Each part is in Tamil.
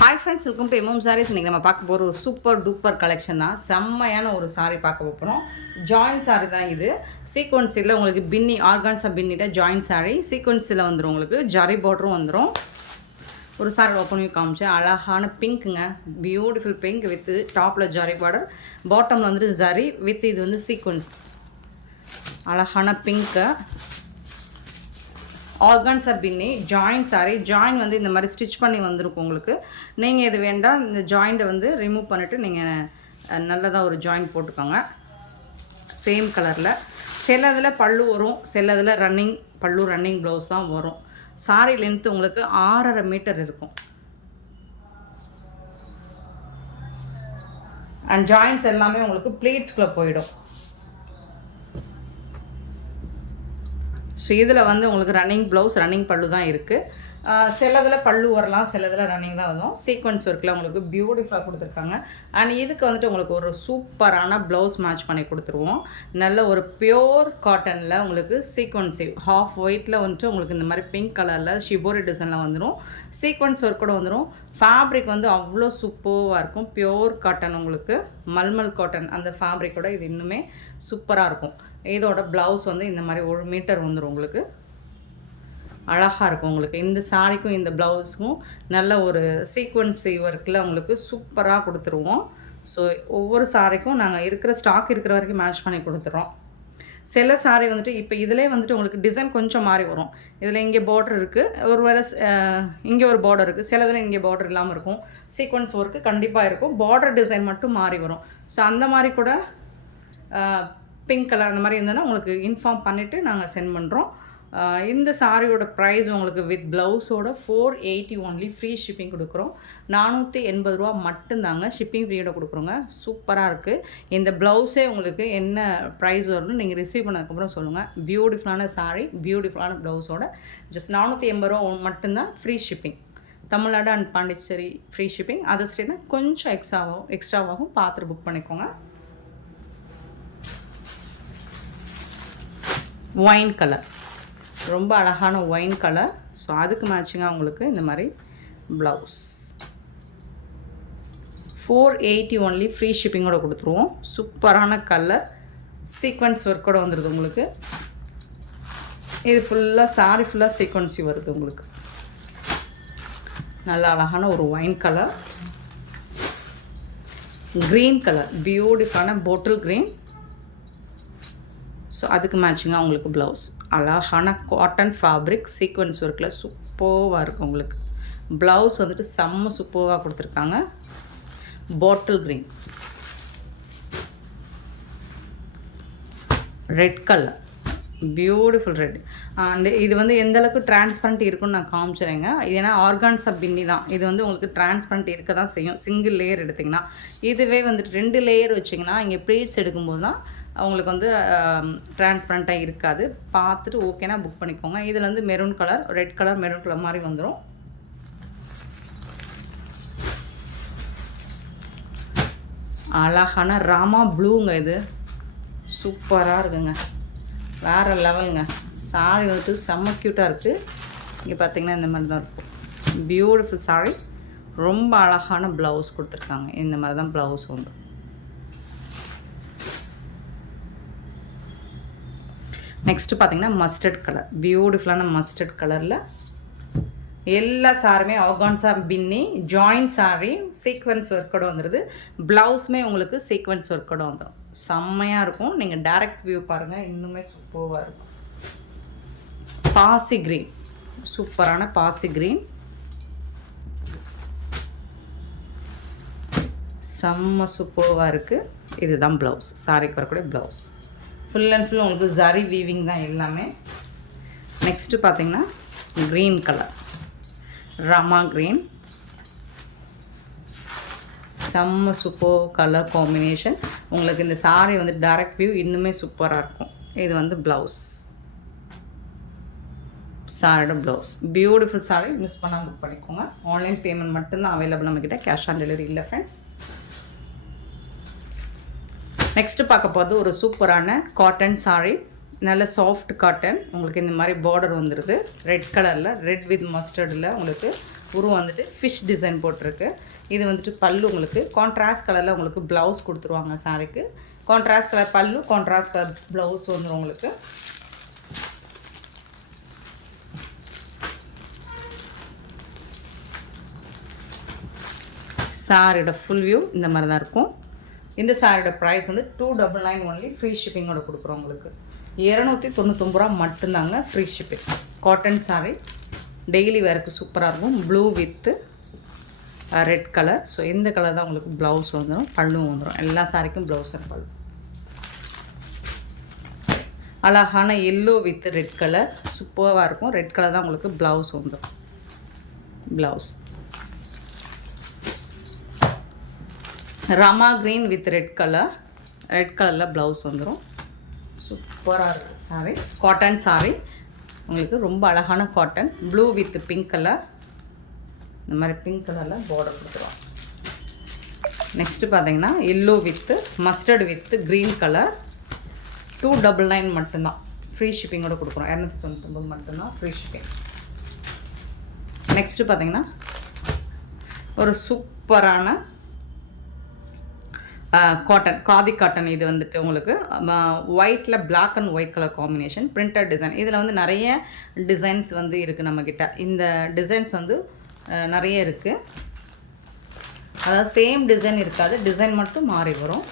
Hi friends, welcome to MM sarees. இன்றைக்கி நம்ம பார்க்க போகிற ஒரு சூப்பர் டூப்பர் கலெக்ஷன் தான். செம்மையான ஒரு சாரீ பார்க்க போகிறோம். ஜாயின்ட் சாரீ தான் இது. சீக்வன்ஸில் உங்களுக்கு பின்னி ஆர்கான்ஸா பின்னி தான் ஜாயின்ட் சாரீ. சீக்வன்ஸில் வந்துடும், உங்களுக்கு ஜரி பார்டரும் வந்துடும். ஒரு சாரீ ஓப்பன் பண்ணி காமிச்சேன். அழகான பிங்க்குங்க, பியூட்டிஃபுல் பிங்க் வித் டாப்பில் ஜரி பார்டர், பாட்டமில் வந்துட்டு ஜரி வித் இது வந்து சீக்வன்ஸ். அழகான பிங்க்கு ஆர்கான்ஸா பின்னி ஜாயின் சாரீ. ஜாயின் வந்து இந்த மாதிரி ஸ்டிச் பண்ணி வந்திருக்கும் உங்களுக்கு. நீங்கள் இது வேண்டாம், இந்த ஜாயிண்ட்டை வந்து ரிமூவ் பண்ணிவிட்டு நீங்கள் நல்லதாக ஒரு ஜாயின் போட்டுக்கோங்க. சேம் கலரில் சில இதில் பல்லு வரும், சில இதில் ரன்னிங் பல்லு ரன்னிங் ப்ளவுஸ் தான் வரும். சாரீ லென்த்து உங்களுக்கு 6.5 மீட்டர் இருக்கும். அண்ட் ஜாயின்ஸ் எல்லாமே உங்களுக்கு ப்ளீட்ஸ்குள்ளே போயிடும். ஸோ இதில் வந்து உங்களுக்கு ரன்னிங் ப்ளவுஸ் ரன்னிங் பல்லு தான் இருக்குது. சிலதில் பல்லு வரலாம், சிலதில் ரன்னிங் தான் வரும். சீக்வன்ஸ் ஒர்க்கில் உங்களுக்கு பியூட்டிஃபுல்லாக கொடுத்துருக்காங்க. அண்ட் இதுக்கு வந்துட்டு உங்களுக்கு ஒரு சூப்பரான ப்ளவுஸ் மேட்ச் பண்ணி கொடுத்துருவோம். நல்ல ஒரு பியோர் காட்டனில் உங்களுக்கு சீக்வன்ஸி ஹாஃப் ஒயிட்டில் வந்துட்டு உங்களுக்கு இந்த மாதிரி பிங்க் கலரில் ஷிபோரி டிசைனில் வந்துடும். சீக்வன்ஸ் ஒர்க்கோட வந்துடும். ஃபேப்ரிக் வந்து அவ்வளோ சூப்பராக இருக்கும். பியோர் காட்டன், உங்களுக்கு மல்மல் காட்டன் அந்த ஃபேப்ரிக்கோட இது இன்னுமே சூப்பராக இருக்கும். இதோட ப்ளவுஸ் வந்து இந்த மாதிரி 1 மீட்டர் வந்துடும். உங்களுக்கு அழகாக இருக்கும். உங்களுக்கு இந்த சாரிக்கும் இந்த ப்ளவுஸுக்கும் நல்ல ஒரு சீக்வன்ஸி ஒர்க்கில் உங்களுக்கு சூப்பராக கொடுத்துருவோம். ஸோ ஒவ்வொரு சாரிக்கும் நாங்கள் இருக்கிற ஸ்டாக் இருக்கிற வரைக்கும் மேட்ச் பண்ணி கொடுத்துறோம். சில சாரீ வந்துட்டு இப்போ இதிலே வந்துட்டு உங்களுக்கு டிசைன் கொஞ்சம் மாறி வரும். இதில் இங்கே பார்டர் இருக்குது, ஒரு வேளை இங்கே ஒரு பார்டர் இருக்குது, சிலதில் இங்கே பார்டர் இல்லாமல் இருக்கும். சீக்வன்ஸ் ஒர்க்கு கண்டிப்பாக இருக்கும், பார்டர் டிசைன் மட்டும் மாறி வரும். ஸோ அந்த மாதிரி கூட பிங்க் கலர் அந்த மாதிரி இருந்ததுன்னா உங்களுக்கு இன்ஃபார்ம் பண்ணிவிட்டு நாங்கள் சென்ட் பண்ணுறோம். இந்த சாரியோட ப்ரைஸ் உங்களுக்கு வித் ப்ளவுஸோட 480 ஒன்லி. ஃப்ரீ ஷிப்பிங் கொடுக்குறோம். 480 ரூபா மட்டும்தாங்க ஷிப்பிங் ஃப்ரீயோட கொடுக்குறோங்க. சூப்பராக இருக்குது. இந்த ப்ளவுஸே உங்களுக்கு என்ன ப்ரைஸ் வரும்னு நீங்கள் ரிசீவ் பண்ணதுக்கப்புறம் சொல்லுங்கள். பியூட்டிஃபுல்லான சாரீ, பியூட்டிஃபுல்லான ப்ளவுஸோட ஜஸ்ட் 480 ரூபா மட்டும்தான் free shipping. Tamil Nadu and Pondicherry free shipping. Other ஸ்டேட்னா கொஞ்சம் எக்ஸ்ட்ராவாகும், பார்த்துட்டு புக் பண்ணிக்கோங்க. ஒயின் கலர், ரொம்ப அழகான ஒயின் கலர். ஸோ அதுக்கு மேட்சிங்காக உங்களுக்கு இந்த மாதிரி ப்ளவுஸ் 480 ஒன்லி. ஃப்ரீ ஷிப்பிங்கோட கொடுத்துருவோம். சூப்பரான கலர், சீக்வன்ஸ் ஒர்க்கோடு வந்துடுது உங்களுக்கு. இது ஃபுல்லாக சாரி ஃபுல்லாக சீக்வன்ஸி வருது உங்களுக்கு. நல்ல அழகான ஒரு ஒயின் கலர். க்ரீன் கலர், பியூட்டிஃபுல்லான பாட்டில் க்ரீன். ஸோ அதுக்கு மேட்சிங்காக உங்களுக்கு ப்ளவுஸ் அழகான காட்டன் ஃபேப்ரிக் சீக்வன்ஸ் ஒர்க்கில் சூப்பராக இருக்கும் உங்களுக்கு. ப்ளவுஸ் வந்துட்டு செம்ம சூப்பராக கொடுத்துருக்காங்க. Bottle green, red colour, beautiful red. And இது வந்து எந்தளவுக்கு டிரான்ஸ்பரண்ட் இருக்குன்னு நான் காமிச்சிடுறேங்க. ஏன்னா ஆர்கான்ஸா பின்னி தான், இது வந்து உங்களுக்கு டிரான்ஸ்பரண்ட் இருக்க தான் செய்யும். சிங்கிள் லேயர் எடுத்திங்கன்னா, இதுவே வந்துட்டு 2 லேயர் வச்சிங்கன்னா இங்கே ப்ளீட்ஸ் எடுக்கும்போது தான் அவங்களுக்கு வந்து டிரான்ஸ்பரண்ட்டாக இருக்காது. பார்த்துட்டு ஓகேனா புக் பண்ணிக்கோங்க. இதில் வந்து maroon colour, red colour, maroon colour மாதிரி வந்துடும். அழகான ராமா ப்ளூங்க, இது சூப்பராக இருக்குங்க, வேறு லெவலுங்க. சாரி வந்துட்டு செம்ம க்யூட்டாக இருக்குது. இங்கே பார்த்திங்கன்னா இந்த மாதிரி தான் இருக்கும். பியூட்டிஃபுல் சாரி, ரொம்ப அழகான ப்ளவுஸ் கொடுத்துருக்காங்க. இந்த மாதிரி தான் ப்ளவுஸ் உண்டு. நெக்ஸ்ட்டு பார்த்திங்கன்னா மஸ்டர்ட் கலர், பியூட்டிஃபுல்லான மஸ்டர்ட் கலரில் எல்லா சாரியுமே ஆர்கான்ஸா பின்னி ஜாயின் சாரி சீக்வன்ஸ் ஒர்க்கோட வந்துடுது. ப்ளவுஸுமே உங்களுக்கு சீக்வன்ஸ் ஒர்க்கோட வந்துடும். செம்மையாக இருக்கும். நீங்கள் டைரக்ட் வியூ பாருங்கள், இன்னுமே சூப்பராக இருக்கும். பாசி க்ரீன், சூப்பரான பாசி க்ரீன், செம்ம சூப்பராக இருக்குது. இதுதான் ப்ளவுஸ், சாரிக்கு வரக்கூடிய ப்ளவுஸ். ஃபுல் அண்ட் ஃபுல் உங்களுக்கு ஜரி வீவிங் தான் எல்லாமே. நெக்ஸ்ட்டு பார்த்திங்கன்னா க்ரீன் கலர், ராமா க்ரீன், செம்ம சூப்பர் கலர் காம்பினேஷன். உங்களுக்கு இந்த சாரீ வந்து டைரக்ட் வியூ இன்னுமே சூப்பராக இருக்கும். இது வந்து ப்ளவுஸ், சாரியோட ப்ளவுஸ். பியூட்டிஃபுல் சாரீ, மிஸ் பண்ணாமல் புக் பண்ணிக்கோங்க. ஆன்லைன் பேமெண்ட் மட்டும்தான் அவைலபிள் நம்மக்கிட்ட, கேஷ் ஆன் டெலிவரி இல்லை ஃப்ரெண்ட்ஸ். நெக்ஸ்ட்டு பார்க்க போகிறது ஒரு சூப்பரான காட்டன் சாரீ. நல்ல சாஃப்ட் காட்டன். உங்களுக்கு இந்த மாதிரி பார்டர் வந்துடுது ரெட் கலரில், ரெட் வித் மஸ்டர்டில் உங்களுக்கு உருவம் வந்துட்டு ஃபிஷ் டிசைன் போட்டிருக்கு. இது வந்துட்டு பல்லு உங்களுக்கு கான்ட்ராஸ்ட் கலரில் உங்களுக்கு ப்ளவுஸ் கொடுத்துருவாங்க. சாரிக்கு கான்ட்ராஸ்ட் கலர் பல்லு, கான்ட்ராஸ்ட் கலர் ப்ளவுஸ் வந்துடும் உங்களுக்கு. சாரியோட ஃபுல் வியூ இந்த மாதிரி தான் இருக்கும். இந்த சாரியோட ப்ரைஸ் வந்து 299 ஒன்லி, ஃப்ரீ ஷிப்பிங்கோட கொடுக்குறோம் உங்களுக்கு. 299 ரூபா மட்டும்தாங்க free shipping. Cotton sorry daily வேருக்கு சூப்பராக இருக்கும். Blue with red colour. So இந்த கலர் தான் உங்களுக்கு ப்ளவுஸ் வந்துடும், பல்லும் வந்துடும். எல்லா சாரிக்கும் ப்ளவுஸ் அண்ட் பல்லு. அழகான எல்லோ வித் ரெட் கலர் சூப்பராக இருக்கும். ரெட் கலர் தான் உங்களுக்கு ப்ளவுஸ் வந்துடும். Blouse Rama green with red கலரில் ப்ளவுஸ் வந்துடும். சூப்பராக இருக்குது சாரி. காட்டன் சாரி உங்களுக்கு ரொம்ப அழகான cotton. Blue with pink colour, இந்த மாதிரி பிங்க் கலரில் பார்டர் கொடுத்துருவோம். நெக்ஸ்ட்டு பார்த்தீங்கன்னா yellow with mustard with green colour. 299 மட்டும்தான், ஃப்ரீ ஷிப்பிங்கோடு கொடுக்குறோம். 299 மட்டும்தான் ஃப்ரீ ஷிப்பிங். நெக்ஸ்ட்டு பார்த்தீங்கன்னா ஒரு சூப்பரான காட்டன், காதி காட்டன். இது வந்துட்டு உங்களுக்கு ஒயிட்டில் black and white colour combination printed design. இதில் வந்து நிறைய டிசைன்ஸ் வந்து இருக்குது நம்மக்கிட்ட. இந்த டிசைன்ஸ் வந்து நிறைய இருக்குது. அதாவது சேம் டிசைன் இருக்காது, டிசைன் மட்டும் மாறி வரும்.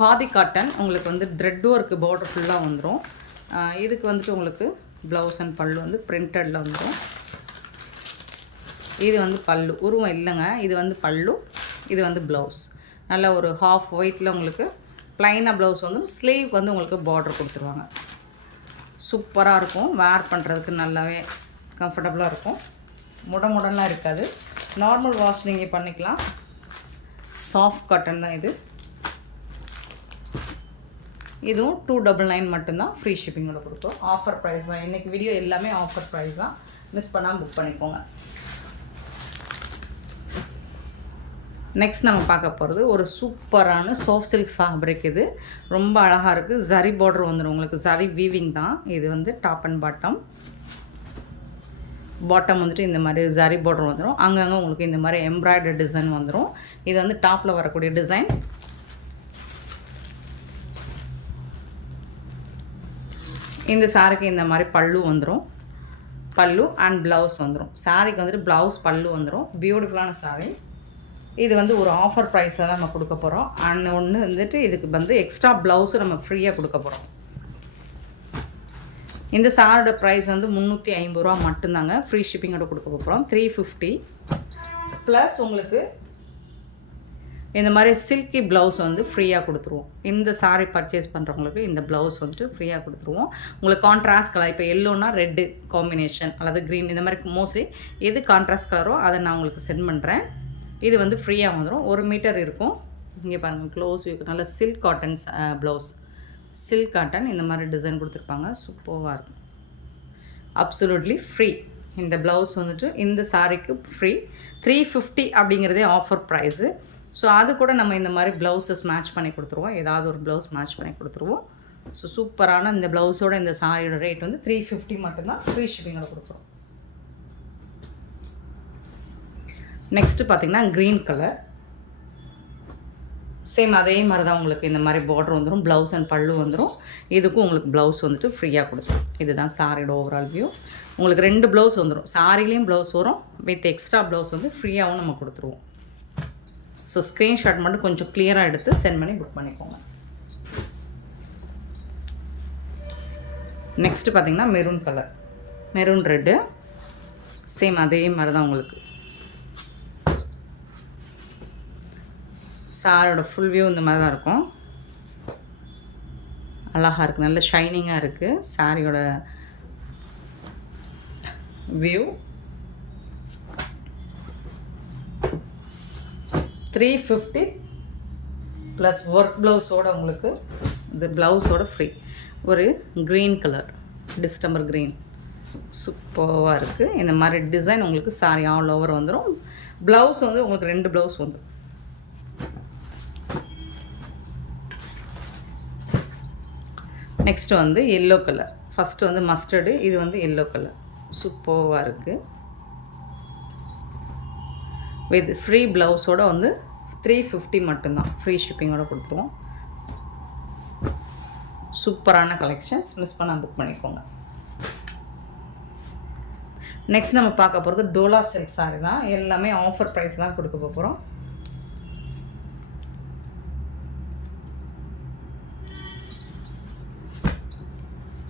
காதி காட்டன் உங்களுக்கு வந்து த்ரெட் ஒர்க்கு பார்டர் ஃபுல்லாக வந்துடும். இதுக்கு வந்துட்டு உங்களுக்கு ப்ளவுஸ் அண்ட் பல்லு வந்து பிரிண்டடில் வந்துடும். இது வந்து பல்லு, உருவம் இல்லைங்க, இது வந்து பல்லு, இது வந்து ப்ளவுஸ். நல்ல ஒரு ஹாஃப் ஒயிட்டில் உங்களுக்கு ப்ளைனாக ப்ளவுஸ் வந்து ஸ்லீவ் வந்து உங்களுக்கு பார்டர் கொடுத்துருவாங்க. சூப்பராக இருக்கும். வேர் பண்ணுறதுக்கு நல்லாவே கம்ஃபர்டபுளாக இருக்கும். முடலாம் இருக்காது. நார்மல் வாஷ் நீங்கள் பண்ணிக்கலாம். சாஃப்ட் காட்டன் தான் இது. இதுவும் 299 மட்டும்தான், ஃப்ரீ ஷிப்பிங்கோட கொடுக்கும். ஆஃபர் ப்ரைஸ் தான். இன்றைக்கி வீடியோ எல்லாமே ஆஃபர் ப்ரைஸ் தான். மிஸ் பண்ணாமல் புக் பண்ணிக்கோங்க. நெக்ஸ்ட் நம்ம பார்க்க போகிறது ஒரு சூப்பரான சாஃப்ட் சில்க் ஃபேப்ரிக். இது ரொம்ப அழகாக இருக்குது. ஜரி பார்டர் வந்துடும் உங்களுக்கு. ஜரி வீவிங் தான் இது. வந்து டாப் அண்ட் பாட்டம் வந்துட்டு இந்த மாதிரி ஜரி பார்டர் வந்துடும். அங்கங்கே உங்களுக்கு இந்த மாதிரி எம்ப்ராய்டரி டிசைன் வந்துடும். இது வந்து டாப்பில் வரக்கூடிய டிசைன். இந்த சாரிக்கு இந்த மாதிரி பல்லு வந்துடும். பல்லு அண்ட் ப்ளவுஸ் வந்துடும். சாரிக்கு வந்துட்டு ப்ளவுஸ் பல்லு வந்துடும். பியூட்டிஃபுல்லான சாரி. இது வந்து ஒரு ஆஃபர் ப்ரைஸில் தான் நம்ம கொடுக்க போகிறோம். அண்ட் ஒன்று வந்துட்டு இதுக்கு வந்து எக்ஸ்ட்ரா ப்ளவுஸும் நம்ம ஃப்ரீயாக கொடுக்க போகிறோம். இந்த சாரோட ப்ரைஸ் வந்து 350 ரூபா மட்டும்தாங்க, ஃப்ரீ ஷிப்பிங்கோட கொடுக்க போகிறோம். 350 ப்ளஸ் உங்களுக்கு இந்த மாதிரி சில்கி ப்ளவுஸ் வந்து ஃப்ரீயாக கொடுத்துருவோம். இந்த சாரீ பர்ச்சேஸ் பண்ணுறவங்களுக்கு இந்த ப்ளவுஸ் வந்துட்டு ஃப்ரீயாக கொடுத்துருவோம். உங்களுக்கு கான்ட்ராஸ்ட் கலர், இப்போ எல்லோனா ரெட்டு காம்பினேஷன் அல்லது க்ரீன், இந்த மாதிரி மோஸ்ட்லி எது கான்ட்ராஸ்ட் கலரோ அதை நான் உங்களுக்கு சென்ட் பண்ணுறேன். இது வந்து ஃப்ரீயாக வந்துடும். 1 மீட்டர் இருக்கும். இங்கே பாருங்கள், க்ளோஸ் வியூக்கு நல்ல silk cotton blouse. Silk cotton இந்த மாதிரி டிசைன் கொடுத்துருப்பாங்க. சூப்பராக இருக்கும். Absolutely free. இந்த ப்ளவுஸ் வந்துட்டு இந்த சாரீக்கு ஃப்ரீ. 350 அப்படிங்கிறதே ஆஃபர் ப்ரைஸு. ஸோ அது கூட நம்ம இந்த மாதிரி ப்ளவுஸஸ் மேட்ச் பண்ணி கொடுத்துருவோம். ஏதாவது ஒரு ப்ளவுஸ் மேட்ச் பண்ணி கொடுத்துருவோம். ஸோ சூப்பரான இந்த ப்ளவுஸோட இந்த சாரியோட ரேட் வந்து 350 மட்டும்தான், ஃப்ரீ ஷிப்பிங்கோட கொடுக்குறோம். நெக்ஸ்ட்டு பார்த்திங்கன்னா க்ரீன் கலர். சேம் அதே மாதிரி தான் உங்களுக்கு இந்த மாதிரி பார்டர் வந்துடும். ப்ளவுஸ் அண்ட் பல்லு வந்துடும். இதுக்கும் உங்களுக்கு ப்ளவுஸ் வந்துட்டு ஃப்ரீயாக கொடுத்துரும். இதுதான் சாரியோட ஓவரால் வியூ. உங்களுக்கு 2 ப்ளவுஸ் வந்துடும். சாரிலையும் ப்ளவுஸ் வரும், வித் எக்ஸ்ட்ரா ப்ளவுஸ் வந்து ஃப்ரீயாகவும் நம்ம கொடுத்துருவோம். ஸோ ஸ்க்ரீன்ஷாட் மட்டும் கொஞ்சம் கிளியராக எடுத்து சென்ட் பண்ணி புக் பண்ணிக்கோங்க. நெக்ஸ்ட்டு பார்த்திங்கன்னா maroon colour, maroon red. Same அதே மாதிரி தான் உங்களுக்கு சாரோட ஃபுல் வியூ இந்த மாதிரி தான் இருக்கும். அழகாக இருக்குது, நல்ல ஷைனிங்காக இருக்குது சாரியோட வியூ. 350 ப்ளஸ் ஒர்க் ப்ளவுஸோடு உங்களுக்கு இந்த ப்ளவுஸோட ஃப்ரீ. ஒரு க்ரீன் கலர், டிஸ்டம்பர் க்ரீன், சூப்பராக இருக்குது. இந்த மாதிரி டிசைன் உங்களுக்கு சாரி ஆல் ஓவர் வந்துடும். ப்ளவுஸ் வந்து உங்களுக்கு 2 ப்ளவுஸ் வந்துடும். நெக்ஸ்ட்டு வந்து எல்லோ கலர். ஃபஸ்ட்டு வந்து மஸ்டர்டு, இது வந்து எல்லோ கலர். சூப்பராக இருக்குது. வித் ஃப்ரீ ப்ளவுஸோடு வந்து 350 மட்டும்தான். ஃப்ரீ ஷிப்பிங்கோடு கொடுத்துருவோம். சூப்பரான கலெக்ஷன்ஸ், மிஸ் பண்ணால் புக் பண்ணிக்கோங்க. நெக்ஸ்ட் நம்ம பார்க்க போகிறது டோலா சில்க் சாரி தான். எல்லாமே ஆஃபர் ப்ரைஸ் தான் கொடுக்க போகிறோம்.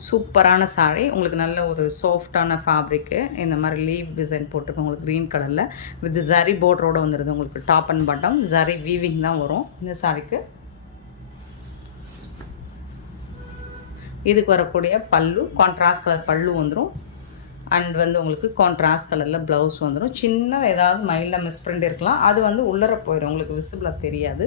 சூப்பரான சாரீ, உங்களுக்கு நல்ல ஒரு சாஃப்டான ஃபேப்ரிக்கு. இந்த மாதிரி லீவ் டிசைன் போட்டுருக்கு உங்களுக்கு க்ரீன் கலரில் வித் ஜரி போர்டரோடு வந்துடுது. உங்களுக்கு top and bottom zari weaving தான் வரும் இந்த சாரீக்கு. இதுக்கு வரக்கூடிய பல்லு கான்ட்ராஸ்ட் கலர் பல்லு வந்துடும். அண்ட் வந்து உங்களுக்கு கான்ட்ராஸ்ட் கலரில் ப்ளவுஸ் வந்துடும். சின்ன ஏதாவது மைல்டாக மிஸ் பிரிண்ட் இருக்கலாம், அது வந்து உள்ளர போயிடும், உங்களுக்கு விசிபிளாக தெரியாது.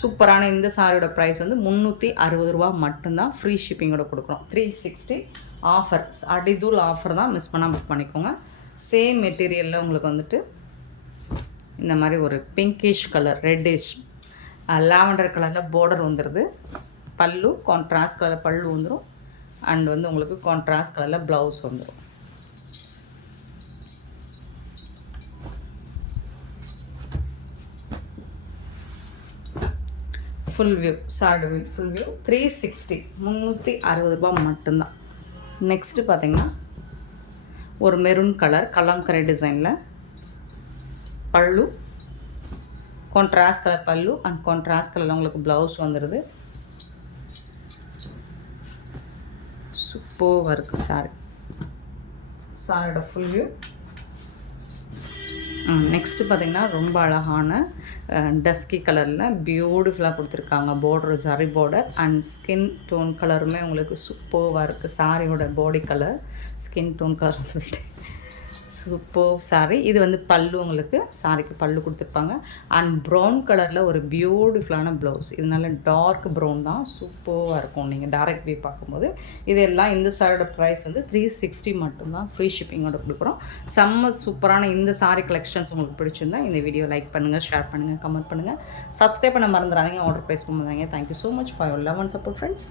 சூப்பரான இந்த சாரியோட ப்ரைஸ் வந்து 360 ரூபா மட்டும்தான். ஃப்ரீ ஷிப்பிங்கோட கொடுக்குறோம். 360 ஆஃபர், அடிதூள் ஆஃபர் தான், மிஸ் பண்ணால் புக் பண்ணிக்கோங்க. சேம் மெட்டீரியலில் உங்களுக்கு வந்துட்டு இந்த மாதிரி ஒரு பிங்கிஷ் கலர் ரெட்டிஷ் லாவெண்டர் கலரில் பார்டர் வந்துடுது. பல்லு கான்ட்ராஸ்ட் கலர் பல்லு வந்துடும். அண்ட் வந்து உங்களுக்கு கான்ட்ராஸ்ட் கலரில் ப்ளவுஸ் வந்துடும். Full view sorry full view 360 360 ரூபா மட்டும்தான். நெக்ஸ்ட்டு பார்த்திங்கன்னா ஒரு மெரூன் கலர் கலம்கரை டிசைனில் பல்லு கான்ட்ராஸ்ட் கலர் பல்லு அண்ட் கான்ட்ராஸ்ட் கலரில் உங்களுக்கு ப்ளவுஸ் வந்துடுது. சூப்பராக இருக்குது சாரி. சாரியோட ஃபுல் வியூ. நெக்ஸ்ட்டு பார்த்திங்கன்னா ரொம்ப அழகான டஸ்கி கலரில் பியூட்டிஃபுல்லாக கொடுத்துருக்காங்க. Border zari border and skin tone கலருமே உங்களுக்கு சூப்பராக இருக்குது. சாரியோட பாடி கலர் ஸ்கின் டோன் கலர்னு சொல்லிட்டு சூப்பர் சாரி. இது வந்து பல்லு, உங்களுக்கு சாரிக்கு பல்லு கொடுத்துருப்பாங்க. அண்ட் ப்ரௌன் கலரில் ஒரு பியூட்டிஃபுல்லான ப்ளவுஸ். இது நல்ல டார்க் ப்ரௌன் தான், சூப்பராக இருக்கும் நீங்கள் டைரக்ட் வியூ பார்க்கும்போது. இதெல்லாம் இந்த சாரியோட ப்ரைஸ் வந்து 360 மட்டும்தான். ஃப்ரீ ஷிப்பிங்கோட கொடுக்குறோம். செம்ம சூப்பரான இந்த சாரி கலெக்ஷன்ஸ் உங்களுக்கு பிடிச்சிருந்தா இந்த வீடியோ லைக் பண்ணுங்கள், ஷேர் பண்ணுங்கள், கமெண்ட் பண்ணுங்கள், சப்ஸ்கிரைப் பண்ண மறந்துடாதீங்க, ஆர்டர் ப்ளேஸ் பண்ணுறாங்க. Thank you so much for your love and support friends.